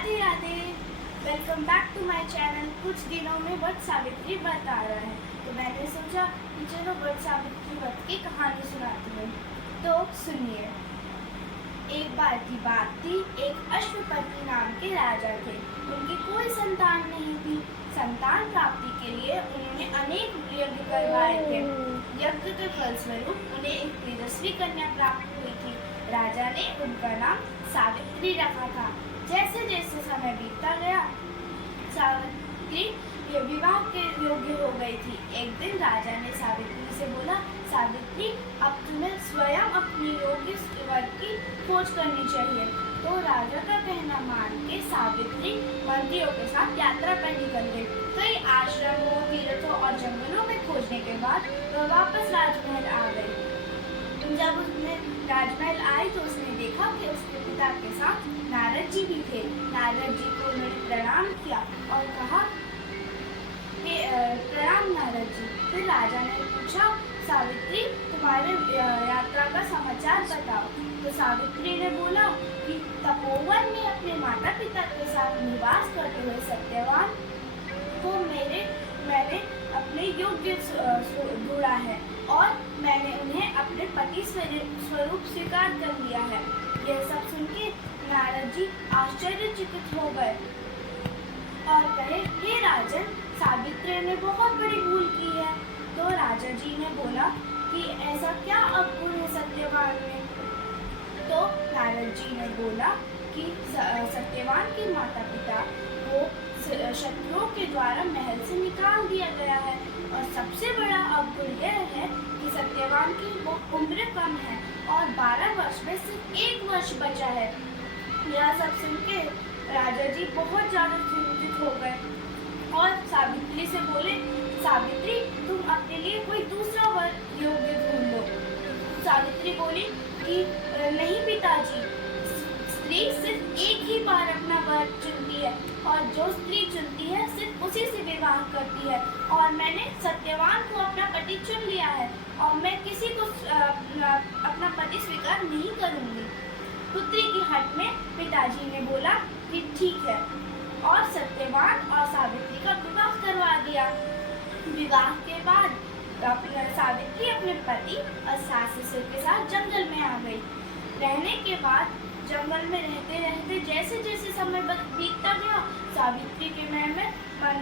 Radhe Radhe. Welcome back to my channel. कुछ दिनों में वट सावित्री व्रत आ रहा है, तो मैंने सोचा कि चलो वट सावित्री व्रत की कहानी सुनाती हूँ। तो सुनिए। एक बार की बात थी, एक अश्वपति नाम के राजा थे। उनकी कोई संतान नहीं थी। संतान प्राप्ति के लिए उन्होंने अनेक यज्ञ करवाए थे। यज्ञ के फलस्वरूप उन्हें एक तेजस्वी कन्या प्राप्त हुई थी। राजा ने उनका नाम सावित्री रखा था। जैसे जैसे समय बीतता गया, सावित्री विवाह के योग्य हो गई थी। एक दिन राजा ने सावित्री से बोला, सावित्री, अब तुम्हें स्वयं अपनी योग्य वर की खोज करनी चाहिए। तो राजा का कहना मान के सावित्री मंत्रियों के साथ यात्रा पर निकल गई। कई आश्रमों, तीर्थों और जंगलों में खोजने के बाद वह वापस राजमहल आ गई। जब उसने राजमहल आई तो उसने देखा कि उसके पिता के साथ नारद जी भी थे। नारद जी को उन्होंने प्रणाम किया और कहा कि प्रणाम नारद जी। फिर राजा ने पूछा, सावित्री, तुम्हारे यात्रा का समाचार बताओ। तो सावित्री ने बोला कि तपोवन में अपने माता पिता के साथ निवास करते हुए सत्यवान को मैंने अपने योग्य ढूंढा है और मैंने उन्हें अपने पति स्वरूप स्वीकार कर लिया है। यह सब सुन के नारद जी आश्चर्यचकित हो गए और कहे, हे राजन, सावित्री ने बहुत बड़ी भूल की है। तो राजा जी ने बोला कि ऐसा क्या अवगुण है सत्यवान में। तो नारद जी ने बोला कि सत्यवान के माता पिता को शत्रुओं के द्वारा महल से निकाल दिया गया है और सबसे बड़ा अवगुण यह है कि सत्यवान की उम्र कम है और 12 वर्ष में सिर्फ 1 वर्ष बचा है। यह सब सुन के राजा जी बहुत ज्यादा चिंतित हो गए और सावित्री से बोले, सावित्री, तुम अपने लिए कोई दूसरा वर योग्य ढूंढ लो। सावित्री बोली कि नहीं पिताजी, स्त्री सिर्फ एक ही बार अपना वर चुनती है और जो स्त्री चुनती है सिर्फ उसी से विवाह करती है और मैंने सत्यवान को अपना पति चुन लिया है और मैं किसी को अपना पति स्वीकार नहीं करूंगी। पुत्री की हट में पिताजी ने बोला कि ठीक है और सत्यवान और सावित्री का विवाह करवा दिया। विवाह के बाद सावित्री अपने पति और सास ससुर के साथ जंगल में आ गई। रहने के बाद जंगल में रहते रहते जैसे जैसे समय बीतता गया, सावित्री के मन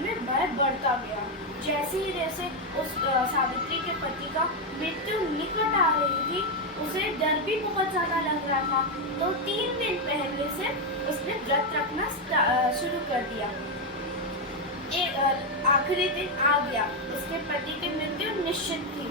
में भय बढ़ता गया। जैसे ही जैसे उस सावित्री के पति का मृत्यु निकट आ रही थी, उसे डर भी बहुत ज्यादा लग रहा था। तो 3 दिन पहले से उसने व्रत रखना शुरू कर दिया। आखिरी दिन आ गया, उसके पति की मृत्यु निश्चित थी।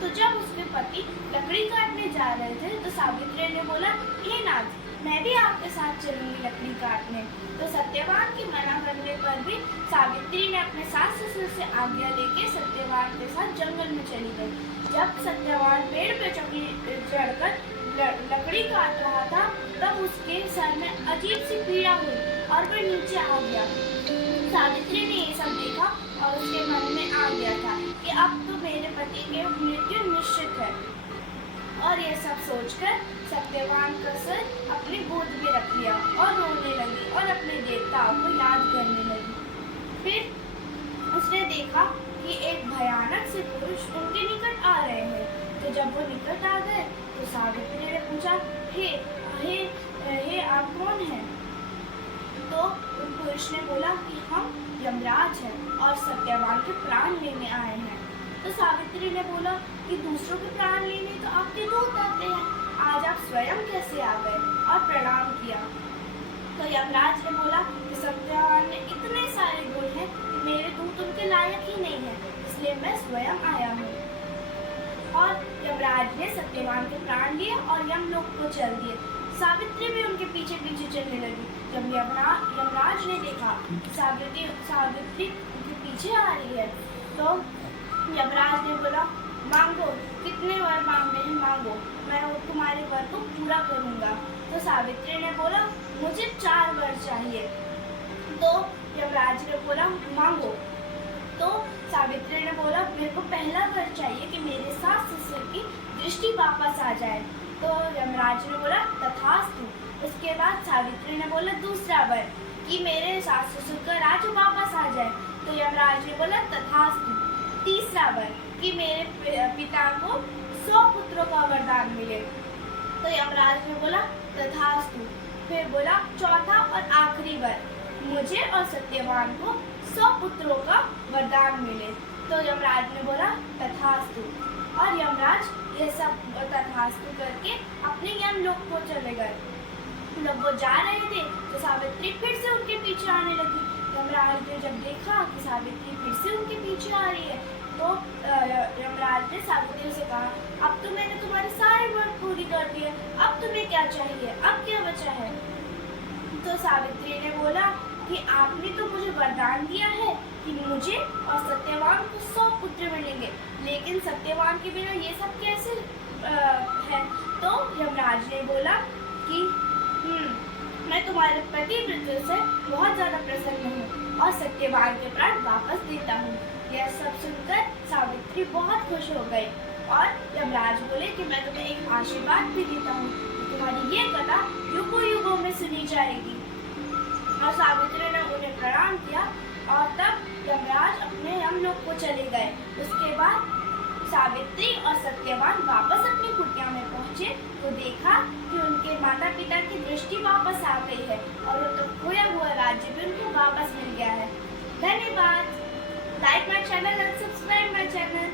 तो जब उसके पति लकड़ी काटने जा रहे थे तो सावित्री ने बोला, हे नाथ, मैं भी आपके साथ चलूंगी लकड़ी काटने। तो सत्यवान की मना करने पर भी सावित्री ने अपने सास ससुर से आज्ञा लेके सत्यवान के साथ जंगल में चली गई। जब सत्यवान पेड़ पे चढ़कर लकड़ी काट रहा था, तब उसके सर में अजीब सी पीड़ा हुई और वह नीचे आ गया। सावित्री ने ये सब देखा और उसके मन में आ गया था कि अब तो मेरे पति की मृत्यु निश्चित है। और ये सब सोचकर सत्यवान का सर अपनी गोद में रख लिया और रोने लगी और अपने देवताओं को याद करने लगी। फिर उसने देखा कि एक भयानक से पुरुष उनके निकट आ रहे हैं। तो जब वो निकट आ गए तो सावित्री ने पूछा, हे आप कौन हैं? तो उन पुरुष ने बोला कि हम यमराज हैं और सत्यवान के प्राण लेने आए हैं। तो सावित्री ने बोला कि दूसरों के प्राण लेने तो आपके दूत आते हैं, आज आप स्वयं कैसे आ गए? और प्रणाम किया। तो यमराज ने बोला कि सत्यवान में इतने सारे गुण हैं कि मेरे दूत उनके लायक ही नहीं है, इसलिए मैं स्वयं आया हूँ। और यमराज ने सत्यवान के प्राण लिए और यमलोक को चल दिए। सावित्री भी उनके पीछे पीछे चलने लगी। जब यमराज ने देखा कि सावित्री उनके पीछे आ रही है, तो यमराज ने बोला, मांगो, कितने वर मांगने हैं मांगो, मैं तुम्हारे वर को पूरा करूंगा। तो सावित्री ने बोला, मुझे 4 वर चाहिए। तो यमराज ने बोला, मांगो। तो सावित्री ने बोला, मेरे को पहला वर चाहिए कि मेरे सास ससुर की दृष्टि वापस आ जाए। तो यमराज ने बोला, तथास्तु। उसके बाद सावित्री ने बोला दूसरा वर कि मेरे सास ससुर का राज वापस आ जाए। तो यमराज ने बोला तथास्तु। तीसरा वर कि मेरे पिता को 100 पुत्रों का वरदान मिले। तो यमराज ने बोला तथास्तु। फिर बोला चौथा और आखिरी वर मुझे और सत्यवान को 100 पुत्रों का वरदान मिले। तो यमराज ने बोला तथास्तु। और यमराज ये सब तथास्तु करके अपने यमलोक को चले गए। जब वो जा रहे थे तो सावित्री फिर से उनके पीछे आने लगी। यमराज ने जब देखा कि सावित्री फिर से उनके पीछे आ रही है तो यमराज ने सावित्री से कहा, अब तो मैंने तुम्हारी सारी बात पूरी कर दी है, अब तुम्हें क्या चाहिए, अब क्या बचा है। तो सावित्री ने बोला कि आपने तो मुझे वरदान दिया है कि मुझे और सत्यवान को 100 पुत्र मिलेंगे, लेकिन सत्यवान के बिना ये सब कैसे है। तो यमराज ने बोला कि मैं तुम्हारे पतिव्रता से बहुत ज्यादा प्रसन्न हूँ और सत्यवान के प्राण वापस देता हूँ। यह सब सुनकर सावित्री बहुत खुश हो गई और यमराज बोले कि मैं तुम्हें एक आशीर्वाद भी देता हूँ, तुम्हारी ये कथा युगों युगों में सुनी जाएगी। और सावित्री ने उन्हें प्रणाम किया और तब यमराज अपने यमलोक को चले गए। उसके बाद सावित्री और सत्यवान वापस अपनी कुटिया में पहुंचे तो देखा कि उनके माता पिता की दृष्टि वापस आ गई है और उनका खोया हुआ राज्य भी उनको वापस मिल गया है। धन्यवाद। Like my channel and subscribe my channel.